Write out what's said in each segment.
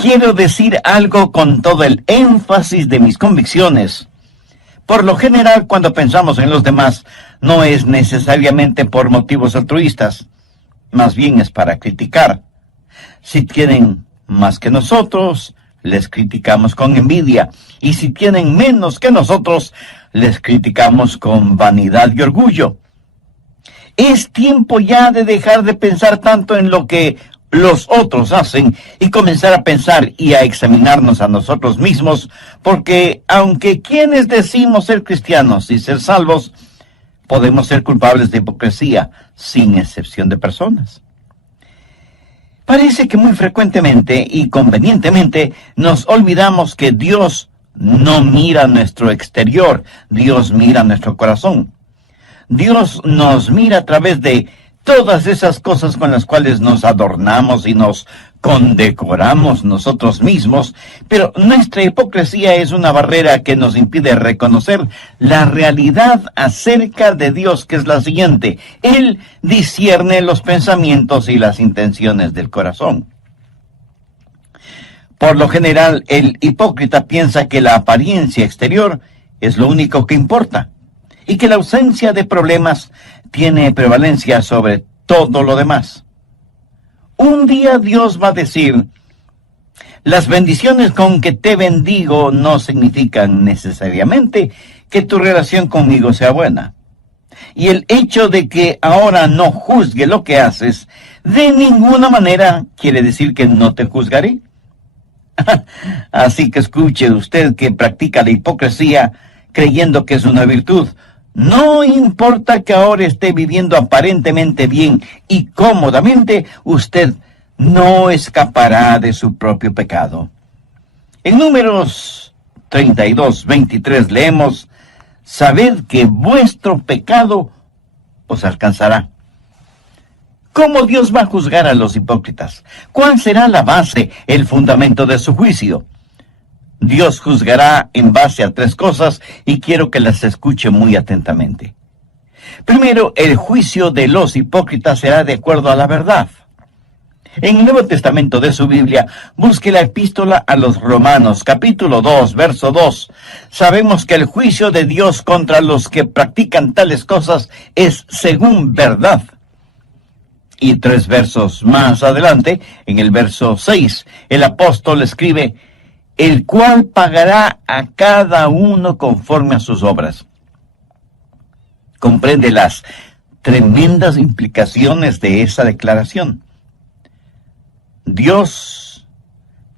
Quiero decir algo con todo el énfasis de mis convicciones. Por lo general, cuando pensamos en los demás, no es necesariamente por motivos altruistas, más bien es para criticar. Si tienen más que nosotros, les criticamos con envidia, y si tienen menos que nosotros, les criticamos con vanidad y orgullo. Es tiempo ya de dejar de pensar tanto en lo que los otros hacen y comenzar a pensar y a examinarnos a nosotros mismos, porque aunque quienes decimos ser cristianos y ser salvos, podemos ser culpables de hipocresía, sin excepción de personas. Parece que muy frecuentemente y convenientemente nos olvidamos que Dios no mira nuestro exterior, Dios mira nuestro corazón. Dios nos mira a través de todas esas cosas con las cuales nos adornamos y nos condecoramos nosotros mismos, pero nuestra hipocresía es una barrera que nos impide reconocer la realidad acerca de Dios, que es la siguiente: Él discierne los pensamientos y las intenciones del corazón. Por lo general, el hipócrita piensa que la apariencia exterior es lo único que importa, y que la ausencia de problemas tiene prevalencia sobre todo lo demás. Un día Dios va a decir: las bendiciones con que te bendigo no significan necesariamente que tu relación conmigo sea buena. Y el hecho de que ahora no juzgue lo que haces, de ninguna manera quiere decir que no te juzgaré. Así que escuche usted que practica la hipocresía creyendo que es una virtud. No importa que ahora esté viviendo aparentemente bien y cómodamente, usted no escapará de su propio pecado. En Números 32:23 leemos: sabed que vuestro pecado os alcanzará. ¿Cómo Dios va a juzgar a los hipócritas? ¿Cuál será la base, el fundamento de su juicio? Dios juzgará en base a 3 cosas y quiero que las escuche muy atentamente. Primero, el juicio de los hipócritas será de acuerdo a la verdad. En el Nuevo Testamento de su Biblia, busque la epístola a los Romanos, capítulo 2, verso 2. Sabemos que el juicio de Dios contra los que practican tales cosas es según verdad. Y 3 versos más adelante, en el verso 6, el apóstol escribe: el cual pagará a cada uno conforme a sus obras. Comprende las tremendas implicaciones de esa declaración. Dios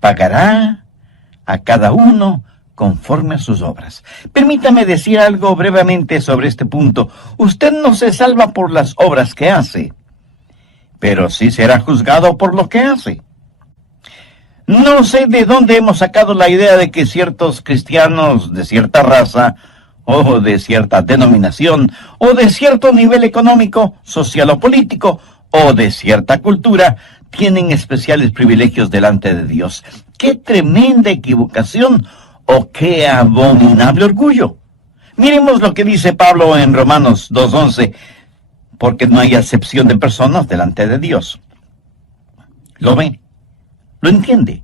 pagará a cada uno conforme a sus obras. Permítame decir algo brevemente sobre este punto. Usted no se salva por las obras que hace, pero sí será juzgado por lo que hace. No sé de dónde hemos sacado la idea de que ciertos cristianos de cierta raza, o de cierta denominación, o de cierto nivel económico, social o político, o de cierta cultura, tienen especiales privilegios delante de Dios. ¡Qué tremenda equivocación! ¡O qué abominable orgullo! Miremos lo que dice Pablo en Romanos 2:11, porque no hay acepción de personas delante de Dios. ¿Lo ve? ¿Lo entiende?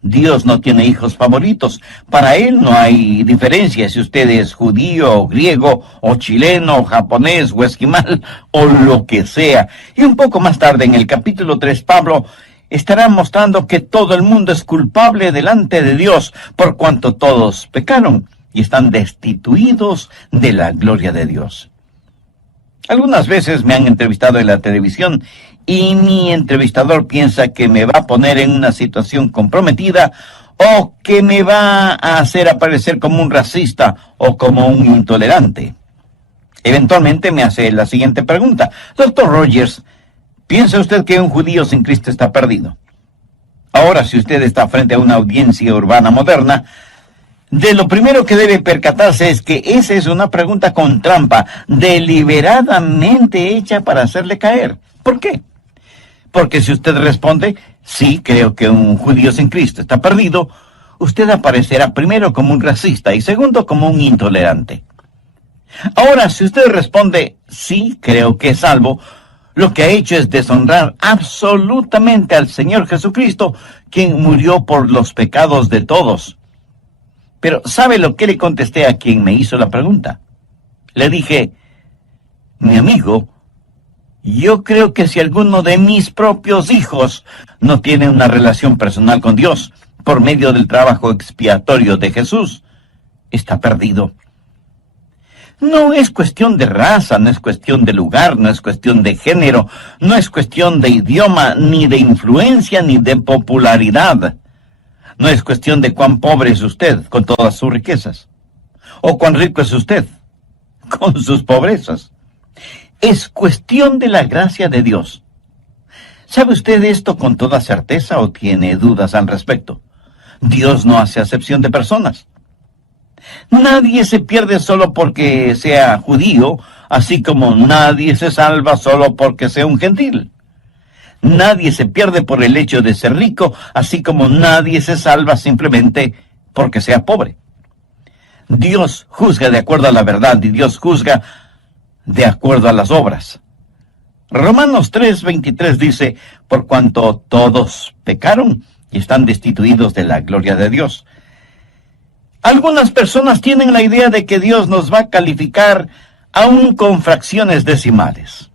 Dios no tiene hijos favoritos. Para Él no hay diferencia si usted es judío, o griego, o chileno, o japonés, o esquimal, o lo que sea. Y un poco más tarde, en el capítulo 3, Pablo estará mostrando que todo el mundo es culpable delante de Dios, por cuanto todos pecaron y están destituidos de la gloria de Dios. Algunas veces me han entrevistado en la televisión y mi entrevistador piensa que me va a poner en una situación comprometida o que me va a hacer aparecer como un racista o como un intolerante. Eventualmente me hace la siguiente pregunta: Dr. Rogers, ¿piensa usted que un judío sin Cristo está perdido? Ahora, si usted está frente a una audiencia urbana moderna, de lo primero que debe percatarse es que esa es una pregunta con trampa, deliberadamente hecha para hacerle caer. ¿Por qué? Porque si usted responde: sí, creo que un judío sin Cristo está perdido, usted aparecerá primero como un racista y segundo como un intolerante. Ahora, si usted responde: sí, creo que es salvo, lo que ha hecho es deshonrar absolutamente al Señor Jesucristo, quien murió por los pecados de todos. Pero ¿sabe lo que le contesté a quien me hizo la pregunta? Le dije: mi amigo, yo creo que si alguno de mis propios hijos no tiene una relación personal con Dios por medio del trabajo expiatorio de Jesús, está perdido. No es cuestión de raza, no es cuestión de lugar, no es cuestión de género, no es cuestión de idioma, ni de influencia, ni de popularidad. No es cuestión de cuán pobre es usted con todas sus riquezas, o cuán rico es usted con sus pobrezas. Es cuestión de la gracia de Dios. ¿Sabe usted esto con toda certeza o tiene dudas al respecto? Dios no hace acepción de personas. Nadie se pierde solo porque sea judío, así como nadie se salva solo porque sea un gentil. Nadie se pierde por el hecho de ser rico, así como nadie se salva simplemente porque sea pobre. Dios juzga de acuerdo a la verdad y Dios juzga de acuerdo a las obras. Romanos 3:23 dice: por cuanto todos pecaron y están destituidos de la gloria de Dios. Algunas personas tienen la idea de que Dios nos va a calificar aún con fracciones decimales.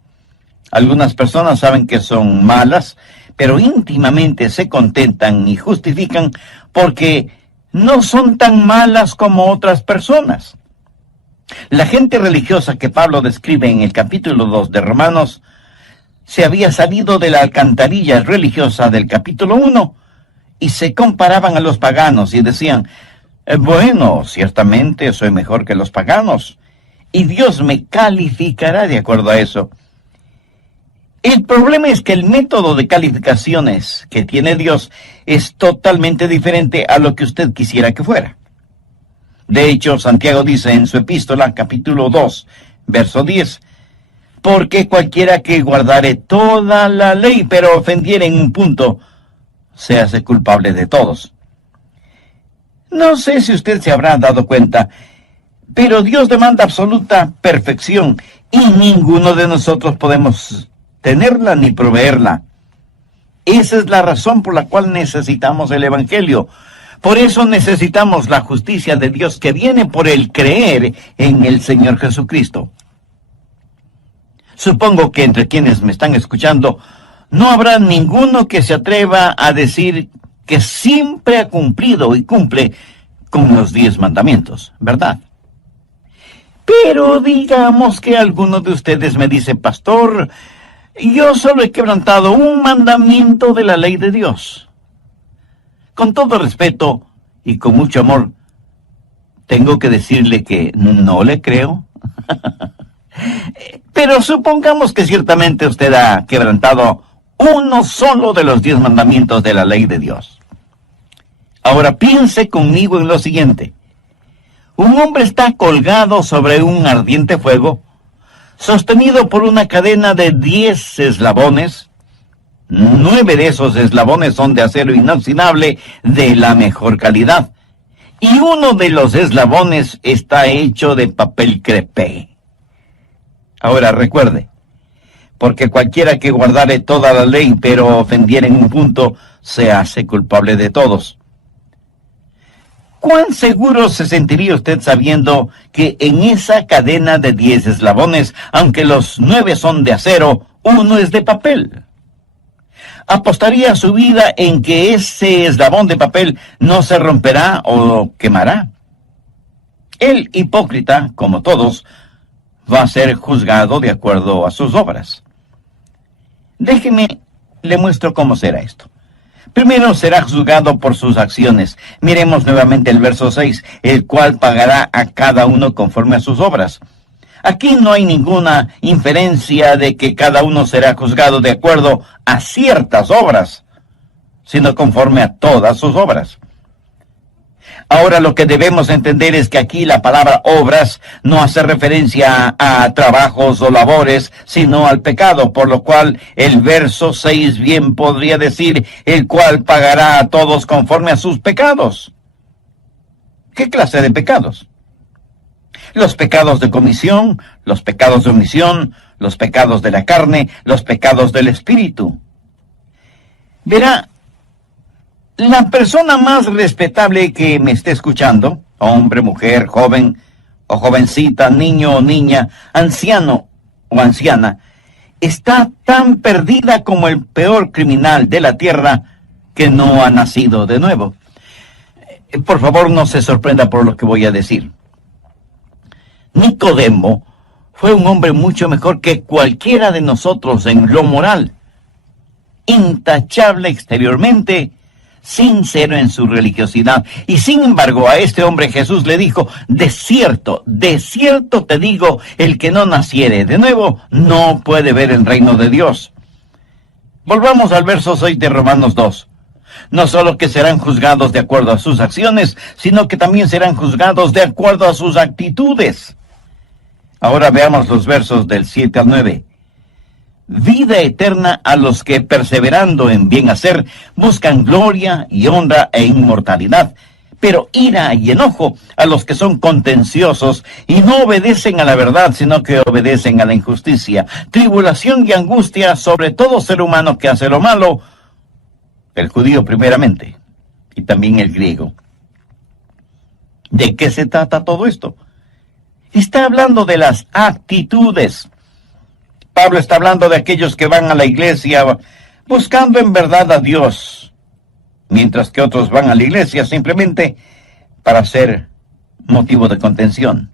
Algunas personas saben que son malas, pero íntimamente se contentan y justifican porque no son tan malas como otras personas. La gente religiosa que Pablo describe en el capítulo 2 de Romanos se había salido de la alcantarilla religiosa del capítulo 1 y se comparaban a los paganos y decían: bueno, ciertamente soy mejor que los paganos, y Dios me calificará de acuerdo a eso. El problema es que el método de calificaciones que tiene Dios es totalmente diferente a lo que usted quisiera que fuera. De hecho, Santiago dice en su epístola, capítulo 2, verso 10, porque cualquiera que guardare toda la ley, pero ofendiere en un punto, se hace culpable de todos. No sé si usted se habrá dado cuenta, pero Dios demanda absoluta perfección y ninguno de nosotros podemos tenerla ni proveerla. Esa es la razón por la cual necesitamos el Evangelio. Por eso necesitamos la justicia de Dios que viene por el creer en el Señor Jesucristo. Supongo que entre quienes me están escuchando no habrá ninguno que se atreva a decir que siempre ha cumplido y cumple con los 10 mandamientos, ¿verdad? Pero digamos que alguno de ustedes me dice: pastor, yo solo he quebrantado un mandamiento de la ley de Dios. Con todo respeto y con mucho amor, tengo que decirle que no le creo. Pero supongamos que ciertamente usted ha quebrantado uno solo de los 10 mandamientos de la ley de Dios. Ahora piense conmigo en lo siguiente. Un hombre está colgado sobre un ardiente fuego, sostenido por una cadena de 10 eslabones. 9 de esos eslabones son de acero inoxidable de la mejor calidad, y uno de los eslabones está hecho de papel crepé. Ahora recuerde, porque cualquiera que guardare toda la ley, pero ofendiere en un punto, se hace culpable de todos. ¿Cuán seguro se sentiría usted sabiendo que en esa cadena de 10 eslabones, aunque los 9 son de acero, uno es de papel? ¿Apostaría su vida en que ese eslabón de papel no se romperá o quemará? El hipócrita, como todos, va a ser juzgado de acuerdo a sus obras. Déjeme, le muestro cómo será esto. Primero será juzgado por sus acciones. Miremos nuevamente el verso 6, el cual pagará a cada uno conforme a sus obras. Aquí no hay ninguna inferencia de que cada uno será juzgado de acuerdo a ciertas obras, sino conforme a todas sus obras. Ahora lo que debemos entender es que aquí la palabra obras no hace referencia a trabajos o labores, sino al pecado, por lo cual el verso 6 bien podría decir, el cual pagará a todos conforme a sus pecados. ¿Qué clase de pecados? Los pecados de comisión, los pecados de omisión, los pecados de la carne, los pecados del espíritu. Verá, la persona más respetable que me esté escuchando, hombre, mujer, joven o jovencita, niño o niña, anciano o anciana, está tan perdida como el peor criminal de la tierra que no ha nacido de nuevo. Por favor, no se sorprenda por lo que voy a decir. Nicodemo fue un hombre mucho mejor que cualquiera de nosotros en lo moral, intachable exteriormente, sincero en su religiosidad. Y sin embargo, a este hombre Jesús le dijo: de cierto te digo, el que no naciere de nuevo no puede ver el reino de Dios. Volvamos al verso 6 de Romanos 2. No solo que serán juzgados de acuerdo a sus acciones, sino que también serán juzgados de acuerdo a sus actitudes. Ahora veamos los versos del 7 al 9. Vida eterna a los que, perseverando en bien hacer, buscan gloria y honra e inmortalidad, pero ira y enojo a los que son contenciosos y no obedecen a la verdad, sino que obedecen a la injusticia. Tribulación y angustia sobre todo ser humano que hace lo malo, el judío primeramente, y también el griego. ¿De qué se trata todo esto? Está hablando de las actitudes. Pablo está hablando de aquellos que van a la iglesia buscando en verdad a Dios, mientras que otros van a la iglesia simplemente para ser motivo de contención.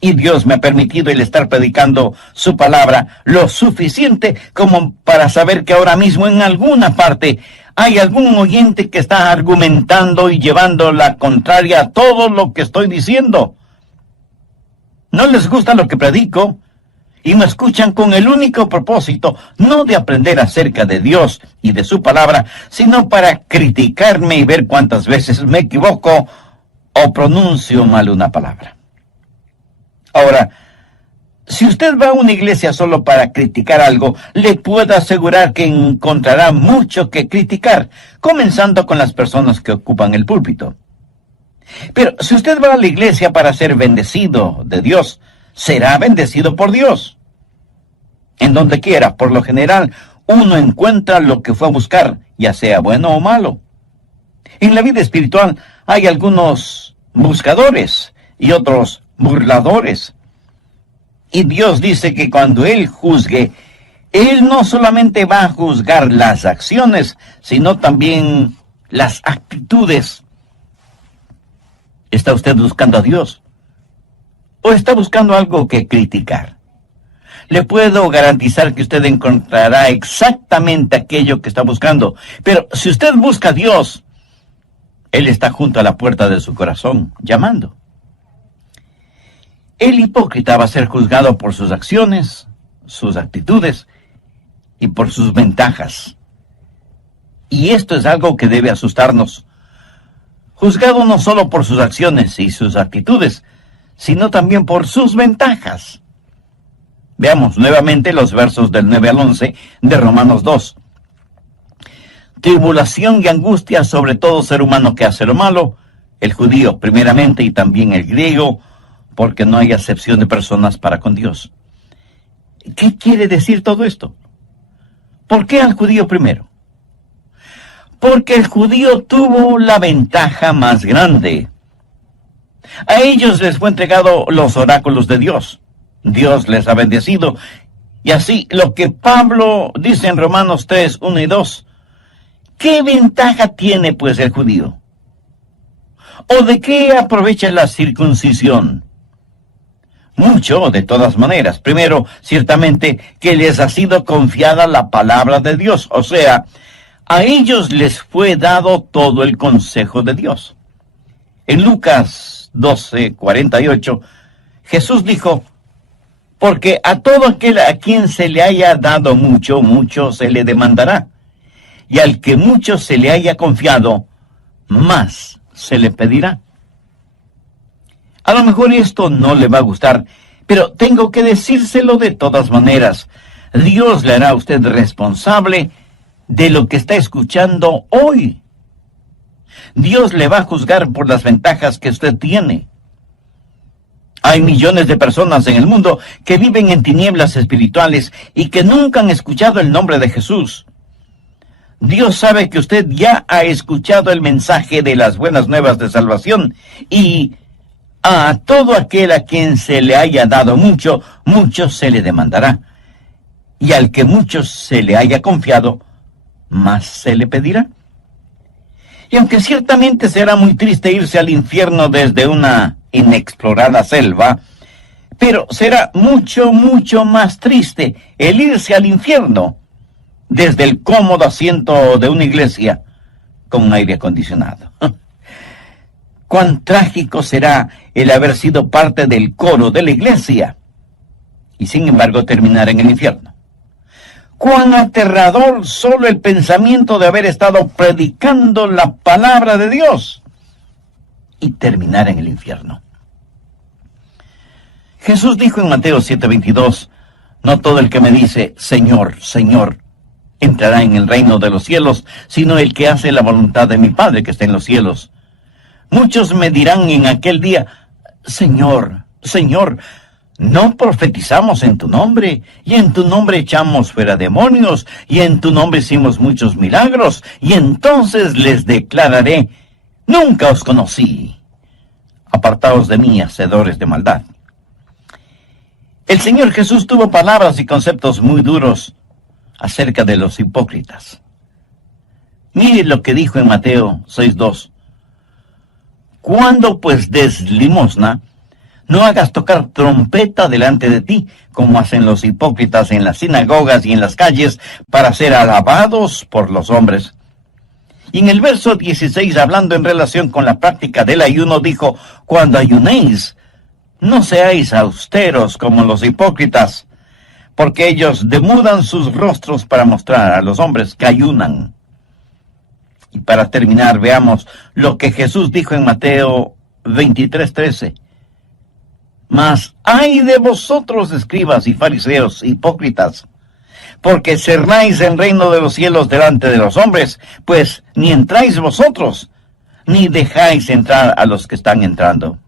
Y Dios me ha permitido el estar predicando su palabra lo suficiente como para saber que ahora mismo en alguna parte hay algún oyente que está argumentando y llevando la contraria a todo lo que estoy diciendo. No les gusta lo que predico y me escuchan con el único propósito, no de aprender acerca de Dios y de su palabra, sino para criticarme y ver cuántas veces me equivoco o pronuncio mal una palabra. Ahora, si usted va a una iglesia solo para criticar algo, le puedo asegurar que encontrará mucho que criticar, comenzando con las personas que ocupan el púlpito. Pero si usted va a la iglesia para ser bendecido de Dios, será bendecido por Dios. En donde quiera, por lo general, uno encuentra lo que fue a buscar, ya sea bueno o malo. En la vida espiritual hay algunos buscadores y otros burladores. Y Dios dice que cuando Él juzgue, Él no solamente va a juzgar las acciones, sino también las actitudes. ¿Está usted buscando a Dios? ¿O está buscando algo que criticar? Le puedo garantizar que usted encontrará exactamente aquello que está buscando. Pero si usted busca a Dios, Él está junto a la puerta de su corazón, llamando. El hipócrita va a ser juzgado por sus acciones, sus actitudes y por sus ventajas. Y esto es algo que debe asustarnos. Juzgado no solo por sus acciones y sus actitudes, sino también por sus ventajas. Veamos nuevamente los versos del 9 al 11 de Romanos 2. Tribulación y angustia sobre todo ser humano que hace lo malo, el judío primeramente y también el griego, porque no hay acepción de personas para con Dios. ¿Qué quiere decir todo esto? ¿Por qué al judío primero? Porque el judío tuvo la ventaja más grande. A ellos les fue entregado los oráculos de Dios. Dios les ha bendecido. Y así, lo que Pablo dice en Romanos 3, 1 y 2, ¿qué ventaja tiene pues el judío? ¿O de qué aprovecha la circuncisión? Mucho, de todas maneras. Primero, ciertamente, que les ha sido confiada la palabra de Dios. O sea, a ellos les fue dado todo el consejo de Dios. En Lucas 12:48, Jesús dijo: porque a todo aquel a quien se le haya dado mucho, mucho se le demandará. Y al que mucho se le haya confiado, más se le pedirá. A lo mejor esto no le va a gustar, pero tengo que decírselo de todas maneras. Dios le hará a usted responsable de lo que está escuchando hoy. Dios le va a juzgar por las ventajas que usted tiene. Hay millones de personas en el mundo que viven en tinieblas espirituales y que nunca han escuchado el nombre de Jesús. Dios sabe que usted ya ha escuchado el mensaje de las buenas nuevas de salvación, y a todo aquel a quien se le haya dado mucho, mucho se le demandará. Y al que mucho se le haya confiado, más se le pedirá. Y aunque ciertamente será muy triste irse al infierno desde una inexplorada selva, pero será mucho, mucho más triste el irse al infierno desde el cómodo asiento de una iglesia con aire acondicionado. Cuán trágico será el haber sido parte del coro de la iglesia y sin embargo terminar en el infierno. Cuán aterrador solo el pensamiento de haber estado predicando la palabra de Dios y terminar en el infierno. Jesús dijo en Mateo 7:22, no todo el que me dice, Señor, Señor, entrará en el reino de los cielos, sino el que hace la voluntad de mi Padre que está en los cielos. Muchos me dirán en aquel día, Señor, Señor, ¿no profetizamos en tu nombre? Y en tu nombre echamos fuera demonios, y en tu nombre hicimos muchos milagros. Y entonces les declararé, nunca os conocí. Apartaos de mí, hacedores de maldad. El Señor Jesús tuvo palabras y conceptos muy duros acerca de los hipócritas. Mire lo que dijo en Mateo 6:2. Cuando pues des limosna, no hagas tocar trompeta delante de ti, como hacen los hipócritas en las sinagogas y en las calles, para ser alabados por los hombres. Y en el verso 16, hablando en relación con la práctica del ayuno, dijo, cuando ayunéis, no seáis austeros como los hipócritas, porque ellos demudan sus rostros para mostrar a los hombres que ayunan. Y para terminar, veamos lo que Jesús dijo en Mateo 23:13. Mas ay de vosotros, escribas y fariseos hipócritas, porque cerráis el reino de los cielos delante de los hombres, pues ni entráis vosotros, ni dejáis entrar a los que están entrando.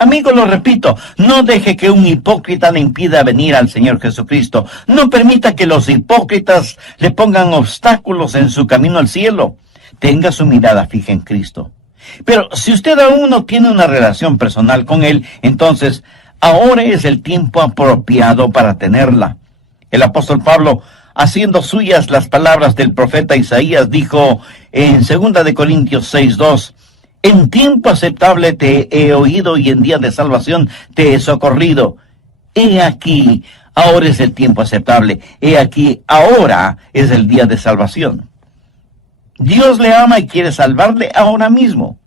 Amigo, lo repito, no deje que un hipócrita le impida venir al Señor Jesucristo. No permita que los hipócritas le pongan obstáculos en su camino al cielo. Tenga su mirada fija en Cristo. Pero si usted aún no tiene una relación personal con Él, entonces ahora es el tiempo apropiado para tenerla. El apóstol Pablo, haciendo suyas las palabras del profeta Isaías, dijo en 2 de Corintios 6:2, en tiempo aceptable te he oído y en día de salvación te he socorrido. He aquí, ahora es el tiempo aceptable. He aquí, ahora es el día de salvación. Dios le ama y quiere salvarle ahora mismo.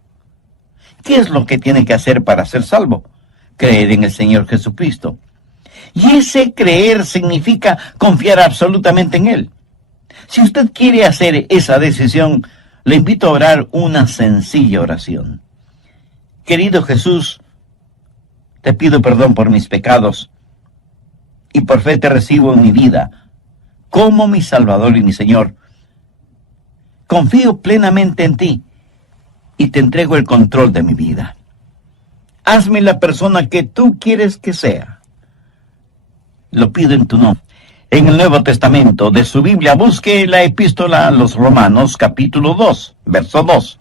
¿Qué es lo que tiene que hacer para ser salvo? Creer en el Señor Jesucristo. Y ese creer significa confiar absolutamente en Él. Si usted quiere hacer esa decisión, le invito a orar una sencilla oración. Querido Jesús, te pido perdón por mis pecados y por fe te recibo en mi vida como mi Salvador y mi Señor. Confío plenamente en ti y te entrego el control de mi vida. Hazme la persona que tú quieres que sea. Lo pido en tu nombre. En el Nuevo Testamento de su Biblia, busque la epístola a los Romanos, capítulo 2, verso 2.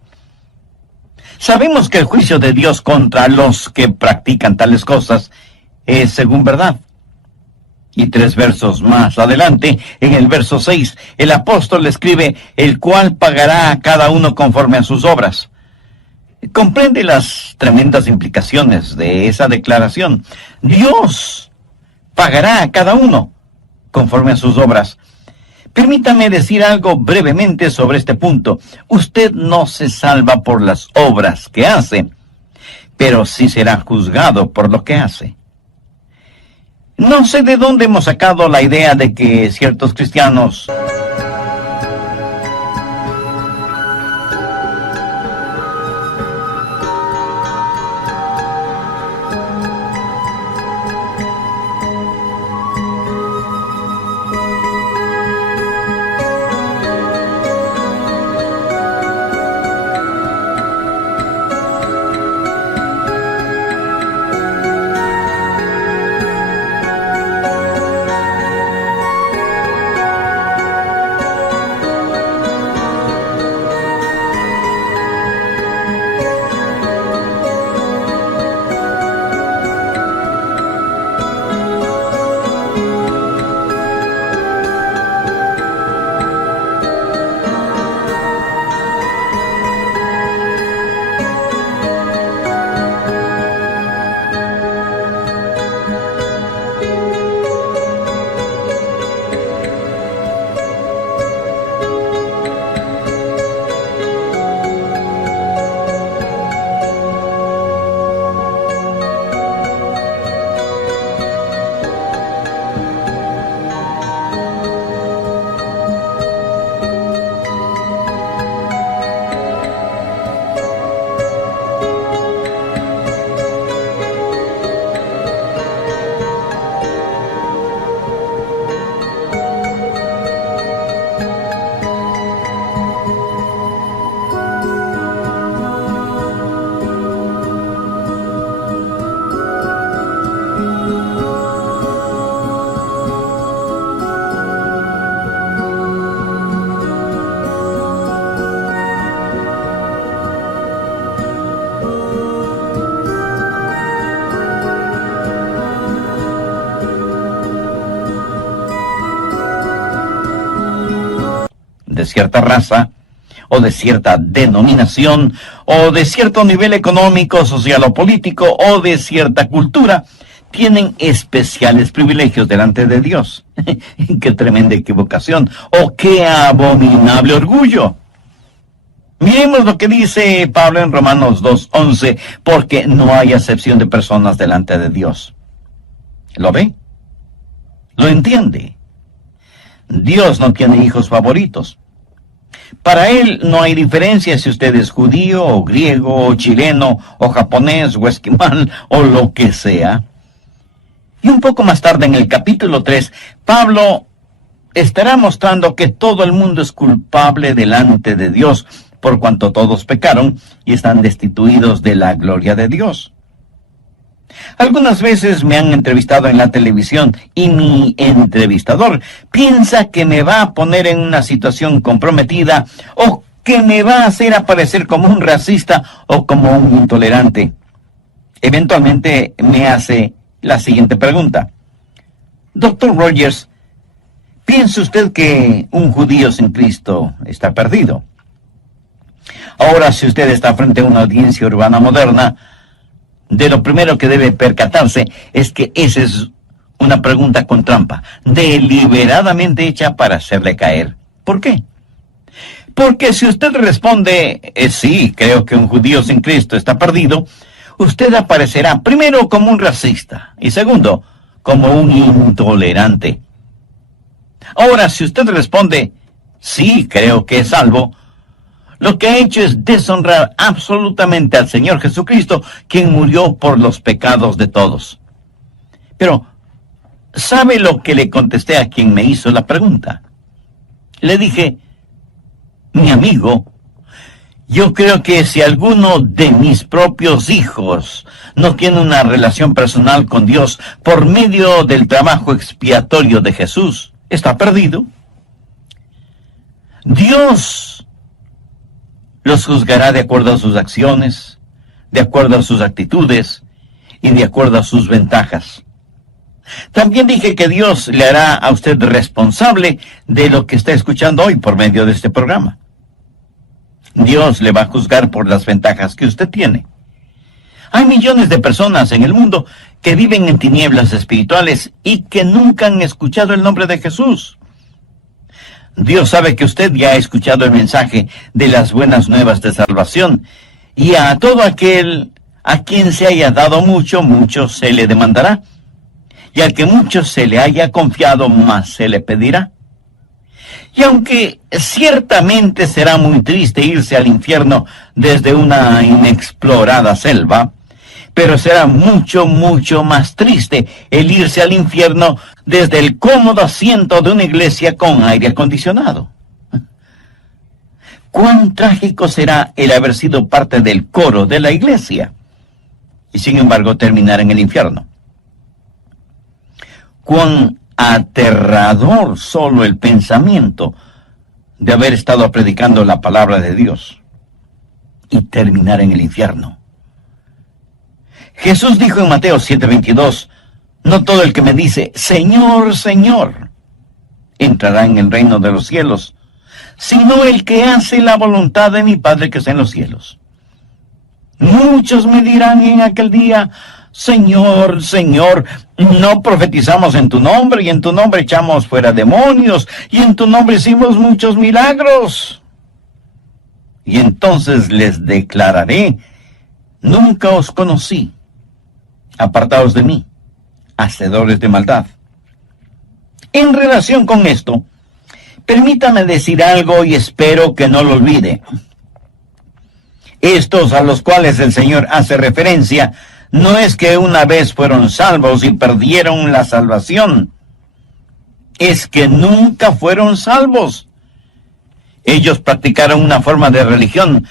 Sabemos que el juicio de Dios contra los que practican tales cosas es según verdad. Y 3 versos más adelante, en el verso 6, el apóstol escribe, el cual pagará a cada uno conforme a sus obras. Comprende las tremendas implicaciones de esa declaración. Dios pagará a cada uno conforme a sus obras. Permítame decir algo brevemente sobre este punto. Usted no se salva por las obras que hace, pero sí será juzgado por lo que hace. No sé de dónde hemos sacado la idea de que ciertos cristianos cierta raza, o de cierta denominación, o de cierto nivel económico, social o político, o de cierta cultura, tienen especiales privilegios delante de Dios. ¡Qué tremenda equivocación! ¡Oh, qué abominable orgullo! Miremos lo que dice Pablo en Romanos 2:11, porque no hay acepción de personas delante de Dios. ¿Lo ve? ¿Lo entiende? Dios no tiene hijos favoritos. Para Él no hay diferencia si usted es judío, o griego, o chileno, o japonés, o esquimal, o lo que sea. Y un poco más tarde, en el capítulo 3, Pablo estará mostrando que todo el mundo es culpable delante de Dios, por cuanto todos pecaron y están destituidos de la gloria de Dios. Algunas veces me han entrevistado en la televisión y mi entrevistador piensa que me va a poner en una situación comprometida o que me va a hacer aparecer como un racista o como un intolerante. Eventualmente me hace la siguiente pregunta. Doctor Rogers, ¿piensa usted que un judío sin Cristo está perdido? Ahora, si usted está frente a una audiencia urbana moderna, de lo primero que debe percatarse es que esa es una pregunta con trampa, deliberadamente hecha para hacerle caer. ¿Por qué? Porque si usted responde, sí, creo que un judío sin Cristo está perdido, usted aparecerá primero como un racista y segundo, como un intolerante. Ahora, si usted responde, sí, creo que es salvo, lo que ha hecho es deshonrar absolutamente al Señor Jesucristo, quien murió por los pecados de todos. Pero, ¿sabe lo que le contesté a quien me hizo la pregunta? Le dije, mi amigo, yo creo que si alguno de mis propios hijos no tiene una relación personal con Dios por medio del trabajo expiatorio de Jesús, está perdido. Dios los juzgará de acuerdo a sus acciones, de acuerdo a sus actitudes y de acuerdo a sus ventajas. También dije que Dios le hará a usted responsable de lo que está escuchando hoy por medio de este programa. Dios le va a juzgar por las ventajas que usted tiene. Hay millones de personas en el mundo que viven en tinieblas espirituales y que nunca han escuchado el nombre de Jesús. Dios sabe que usted ya ha escuchado el mensaje de las buenas nuevas de salvación, y a todo aquel a quien se haya dado mucho, mucho se le demandará, y al que mucho se le haya confiado, más se le pedirá. Y aunque ciertamente será muy triste irse al infierno desde una inexplorada selva, pero será mucho, mucho más triste el irse al infierno desde el cómodo asiento de una iglesia con aire acondicionado. Cuán trágico será el haber sido parte del coro de la iglesia y sin embargo terminar en el infierno. Cuán aterrador solo el pensamiento de haber estado predicando la palabra de Dios y terminar en el infierno. Jesús dijo en Mateo 7:22, no todo el que me dice, Señor, Señor, entrará en el reino de los cielos, sino el que hace la voluntad de mi Padre que está en los cielos. Muchos me dirán en aquel día, Señor, Señor, no profetizamos en tu nombre, y en tu nombre echamos fuera demonios, y en tu nombre hicimos muchos milagros. Y entonces les declararé, nunca os conocí, apartaos de mí, hacedores de maldad. En relación con esto, permítame decir algo y espero que no lo olvide. Estos a los cuales el Señor hace referencia, no es que una vez fueron salvos y perdieron la salvación, es que nunca fueron salvos. Ellos practicaron una forma de religión,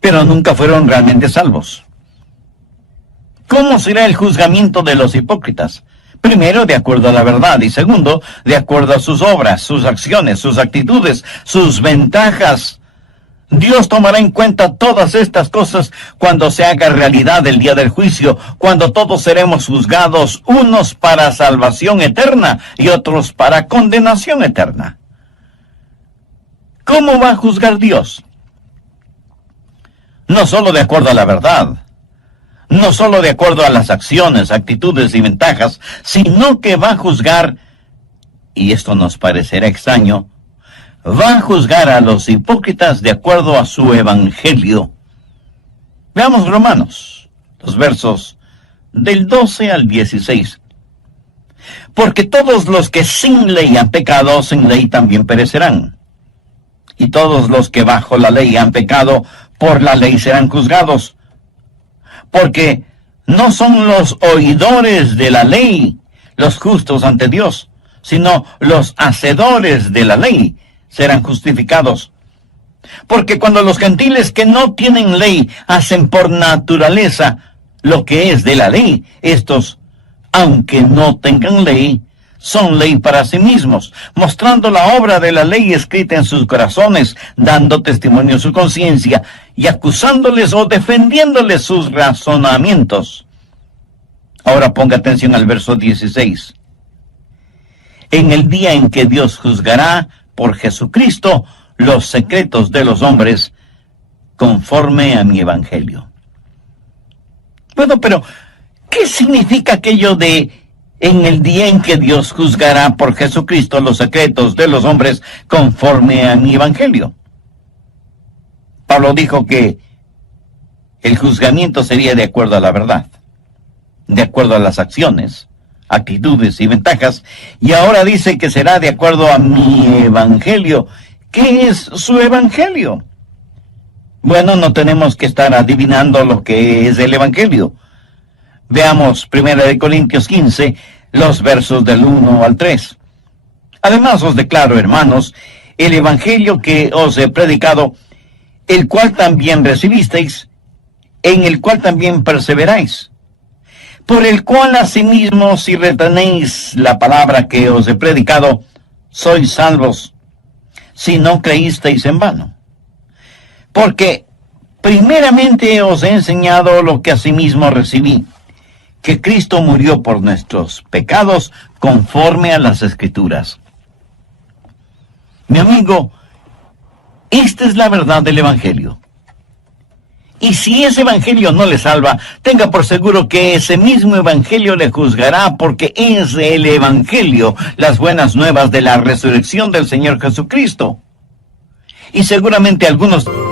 pero nunca fueron realmente salvos. ¿Cómo será el juzgamiento de los hipócritas? Primero, de acuerdo a la verdad, y segundo, de acuerdo a sus obras, sus acciones, sus actitudes, sus ventajas. Dios tomará en cuenta todas estas cosas cuando se haga realidad el día del juicio, cuando todos seremos juzgados, unos para salvación eterna y otros para condenación eterna. ¿Cómo va a juzgar Dios? No solo de acuerdo a la verdad, no solo de acuerdo a las acciones, actitudes y ventajas, sino que va a juzgar, y esto nos parecerá extraño, va a juzgar a los hipócritas de acuerdo a su evangelio. Veamos Romanos, los versos del 12 al 16. Porque todos los que sin ley han pecado, sin ley también perecerán. Y todos los que bajo la ley han pecado, por la ley serán juzgados. Porque no son los oidores de la ley los justos ante Dios, sino los hacedores de la ley serán justificados. Porque cuando los gentiles que no tienen ley hacen por naturaleza lo que es de la ley, estos, aunque no tengan ley, son ley para sí mismos, mostrando la obra de la ley escrita en sus corazones, dando testimonio a su conciencia y acusándoles o defendiéndoles sus razonamientos. Ahora ponga atención al verso 16. En el día en que Dios juzgará por Jesucristo los secretos de los hombres, conforme a mi evangelio. Bueno, pero ¿qué significa aquello de en el día en que Dios juzgará por Jesucristo los secretos de los hombres conforme a mi evangelio? Pablo dijo que el juzgamiento sería de acuerdo a la verdad, de acuerdo a las acciones, actitudes y ventajas, y ahora dice que será de acuerdo a mi evangelio. ¿Qué es su evangelio? Bueno, no tenemos que estar adivinando lo que es el evangelio. Veamos 1 Corintios 15, los versos del 1 al 3. Además os declaro, hermanos, el evangelio que os he predicado, el cual también recibisteis, en el cual también perseveráis, por el cual asimismo, si retenéis la palabra que os he predicado, sois salvos, si no creísteis en vano. Porque primeramente os he enseñado lo que asimismo recibí, que Cristo murió por nuestros pecados conforme a las Escrituras. Mi amigo, esta es la verdad del Evangelio. Y si ese Evangelio no le salva, tenga por seguro que ese mismo Evangelio le juzgará, porque es el Evangelio, las buenas nuevas de la resurrección del Señor Jesucristo. Y seguramente algunos de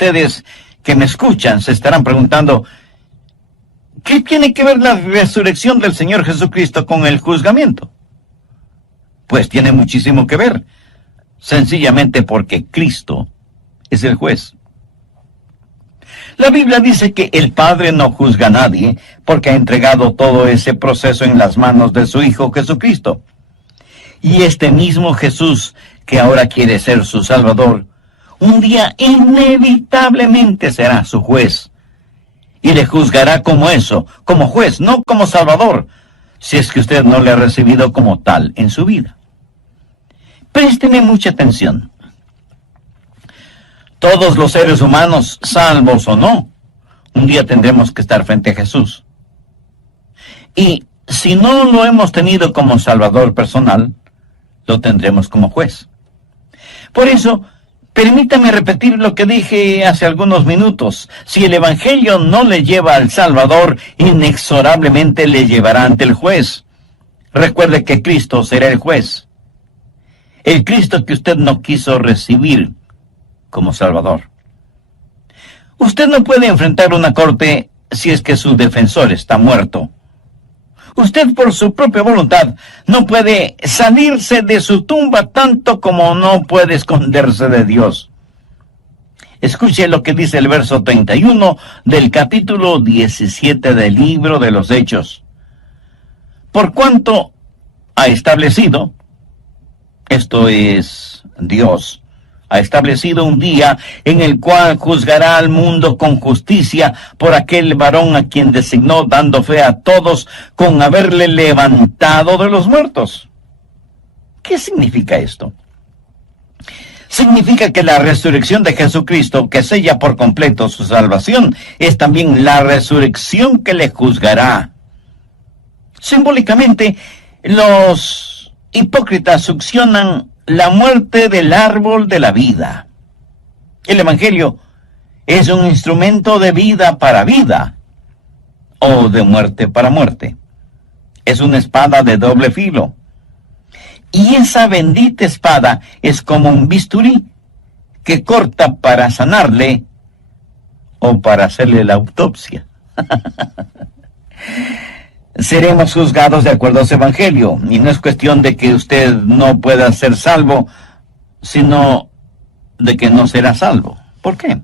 ustedes que me escuchan se estarán preguntando, ¿qué tiene que ver la resurrección del Señor Jesucristo con el juzgamiento? Pues tiene muchísimo que ver. sencillamente porque Cristo es el juez. La Biblia dice que el Padre no juzga a nadie porque ha entregado todo ese proceso en las manos de su Hijo Jesucristo. Y este mismo Jesús, que ahora quiere ser su Salvador, un día inevitablemente será su juez. Y le juzgará como eso, como juez, no como Salvador, si es que usted no le ha recibido como tal en su vida. Présteme mucha atención. Todos los seres humanos, salvos o no, un día tendremos que estar frente a Jesús. Y si no lo hemos tenido como Salvador personal, lo tendremos como juez. Por eso, permítame repetir lo que dije hace algunos minutos. Si el Evangelio no le lleva al Salvador, inexorablemente le llevará ante el juez. Recuerde que Cristo será el juez. El Cristo que usted no quiso recibir como Salvador. Usted no puede enfrentar una corte si es que su defensor está muerto. Usted por su propia voluntad no puede salirse de su tumba tanto como no puede esconderse de Dios. Escuche lo que dice el verso 31 del capítulo 17 del libro de los Hechos. Por cuanto ha establecido, esto es Dios, ha establecido un día en el cual juzgará al mundo con justicia por aquel varón a quien designó, dando fe a todos con haberle levantado de los muertos. ¿Qué significa esto? Significa que la resurrección de Jesucristo, que sella por completo su salvación, es también la resurrección que le juzgará. Simbólicamente, los hipócritas succionan la muerte del árbol de la vida. El Evangelio es un instrumento de vida para vida, o de muerte para muerte. Es una espada de doble filo. Y esa bendita espada es como un bisturí que corta para sanarle o para hacerle la autopsia. Seremos juzgados de acuerdo a su Evangelio, y no es cuestión de que usted no pueda ser salvo, sino de que no será salvo. ¿Por qué?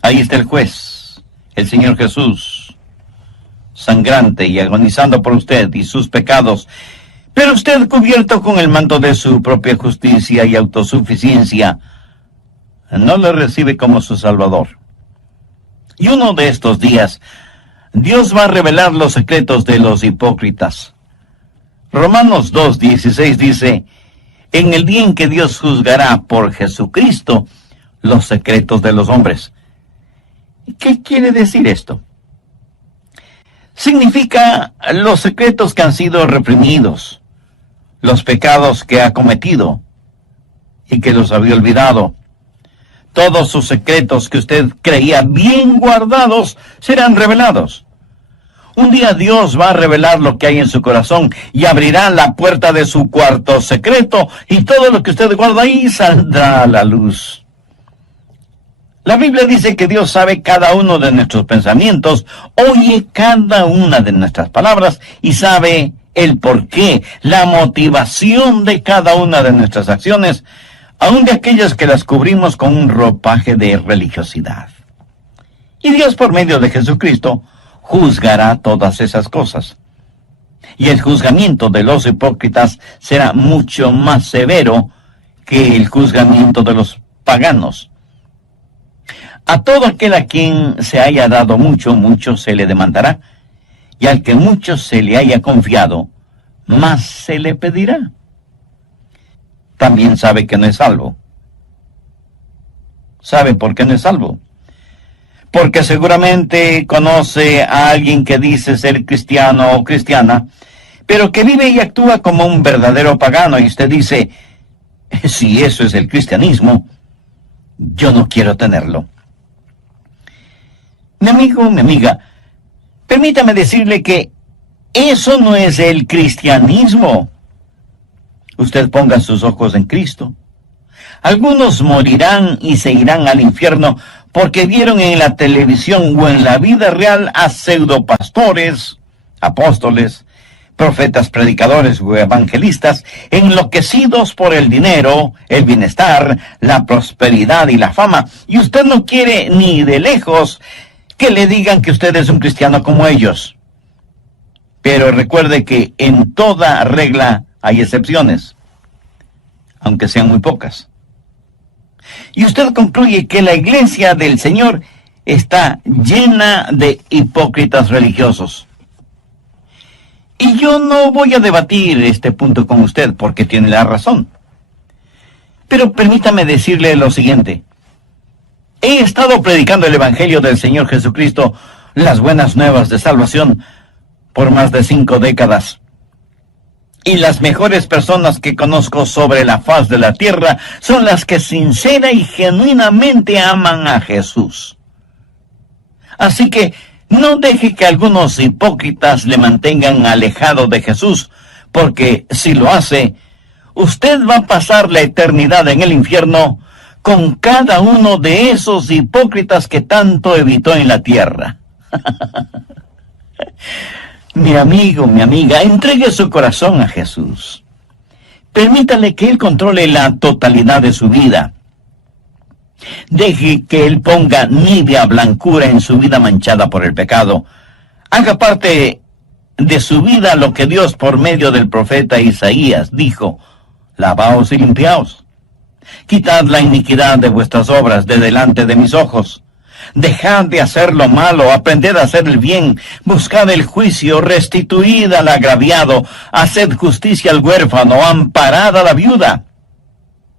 Ahí está el juez, el Señor Jesús, sangrante y agonizando por usted y sus pecados, pero usted, cubierto con el manto de su propia justicia y autosuficiencia, no le recibe como su Salvador. Y uno de estos días, Dios va a revelar los secretos de los hipócritas. Romanos 2:16 dice, en el día en que Dios juzgará por Jesucristo los secretos de los hombres. ¿Qué quiere decir esto? Significa los secretos que han sido reprimidos, los pecados que ha cometido y que los había olvidado. Todos sus secretos que usted creía bien guardados serán revelados. Un día Dios va a revelar lo que hay en su corazón y abrirá la puerta de su cuarto secreto y todo lo que usted guarda ahí saldrá a la luz. La Biblia dice que Dios sabe cada uno de nuestros pensamientos, oye cada una de nuestras palabras y sabe el porqué, la motivación de cada una de nuestras acciones, aun de aquellas que las cubrimos con un ropaje de religiosidad. Y Dios, por medio de Jesucristo, juzgará todas esas cosas. Y el juzgamiento de los hipócritas será mucho más severo que el juzgamiento de los paganos. A todo aquel a quien se haya dado mucho, mucho se le demandará, y al que mucho se le haya confiado, más se le pedirá. También sabe que no es salvo. ¿Sabe por qué no es salvo? Porque seguramente conoce a alguien que dice ser cristiano o cristiana, pero que vive y actúa como un verdadero pagano, y usted dice, si eso es el cristianismo, yo no quiero tenerlo. Mi amigo, mi amiga, permítame decirle que eso no es el cristianismo. Usted ponga sus ojos en Cristo. Algunos morirán y se irán al infierno porque vieron en la televisión o en la vida real a pseudopastores, apóstoles, profetas, predicadores o evangelistas enloquecidos por el dinero, el bienestar, la prosperidad y la fama. Y usted no quiere ni de lejos que le digan que usted es un cristiano como ellos. Pero recuerde que en toda regla hay excepciones, aunque sean muy pocas. Y usted concluye que la iglesia del Señor está llena de hipócritas religiosos. Y yo no voy a debatir este punto con usted porque tiene la razón. Pero permítame decirle lo siguiente. He estado predicando el Evangelio del Señor Jesucristo, las buenas nuevas de salvación, por más de 5 décadas. Y las mejores personas que conozco sobre la faz de la tierra son las que sincera y genuinamente aman a Jesús. Así que no deje que algunos hipócritas le mantengan alejado de Jesús, porque si lo hace, usted va a pasar la eternidad en el infierno con cada uno de esos hipócritas que tanto evitó en la tierra. Mi amigo, mi amiga, entregue su corazón a Jesús. Permítale que Él controle la totalidad de su vida. Deje que Él ponga nívea blancura en su vida manchada por el pecado. Haga parte de su vida lo que Dios por medio del profeta Isaías dijo: lavaos y limpiaos. Quitad la iniquidad de vuestras obras de delante de mis ojos. Dejad de hacer lo malo, aprended a hacer el bien, buscad el juicio, restituid al agraviado, haced justicia al huérfano, amparad a la viuda.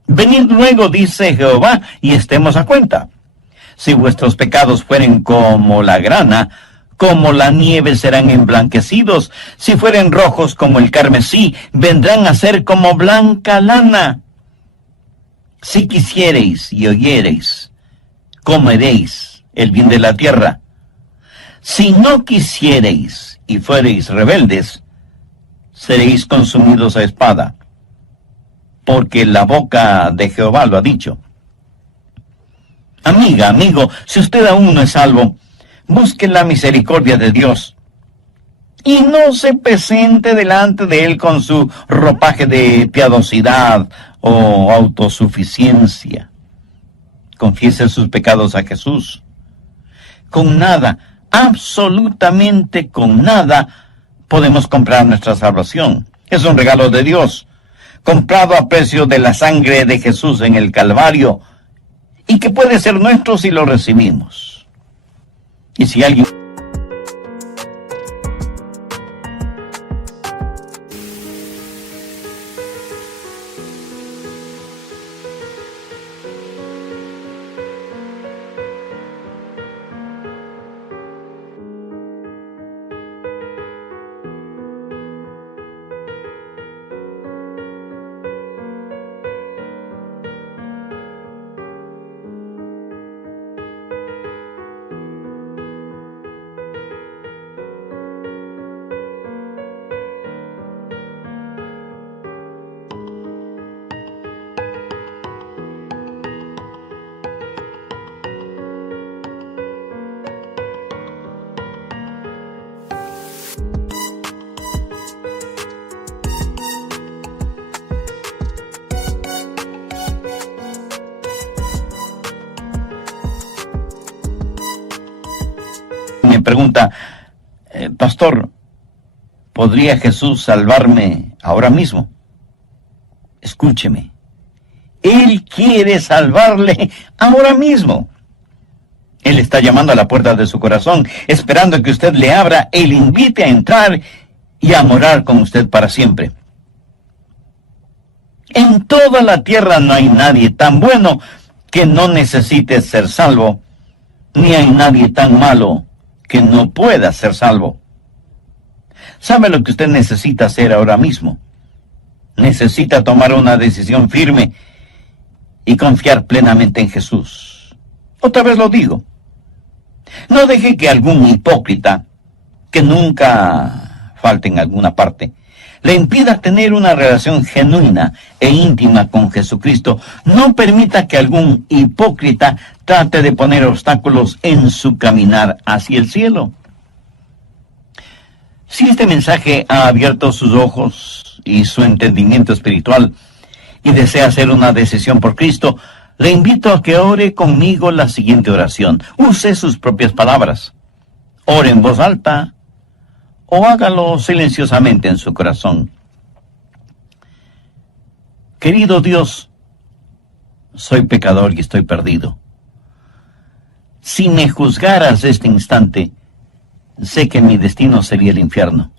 Venid luego, dice Jehová, y estemos a cuenta. Si vuestros pecados fueren como la grana, como la nieve serán emblanquecidos. Si fueren rojos como el carmesí, vendrán a ser como blanca lana. Si quisiereis y oyereis, comeréis el bien de la tierra. Si no quisiereis y fuereis rebeldes, seréis consumidos a espada, porque la boca de Jehová lo ha dicho. Amiga, amigo, si usted aún no es salvo, busque la misericordia de Dios y no se presente delante de Él con su ropaje de piadosidad o autosuficiencia. Confiese sus pecados a Jesús. Con nada, absolutamente con nada, podemos comprar nuestra salvación. Es un regalo de Dios, comprado a precio de la sangre de Jesús en el Calvario, y que puede ser nuestro si lo recibimos. Y si alguien... me pregunta, pastor, ¿podría Jesús salvarme ahora mismo? Escúcheme. Él quiere salvarle ahora mismo. Él está llamando a la puerta de su corazón, esperando que usted le abra y le invite a entrar y a morar con usted para siempre. En toda la tierra no hay nadie tan bueno que no necesite ser salvo, ni hay nadie tan malo que no pueda ser salvo. ¿Sabe lo que usted necesita hacer ahora mismo? Necesita tomar una decisión firme y confiar plenamente en Jesús. Otra vez lo digo. No deje que algún hipócrita, que nunca falte en alguna parte, le impida tener una relación genuina e íntima con Jesucristo. No permita que algún hipócrita trate de poner obstáculos en su caminar hacia el cielo. Si este mensaje ha abierto sus ojos y su entendimiento espiritual y desea hacer una decisión por Cristo, le invito a que ore conmigo la siguiente oración. Use sus propias palabras. Ore en voz alta o hágalo silenciosamente en su corazón. Querido Dios, soy pecador y estoy perdido. Si me juzgaras este instante, sé que mi destino sería el infierno.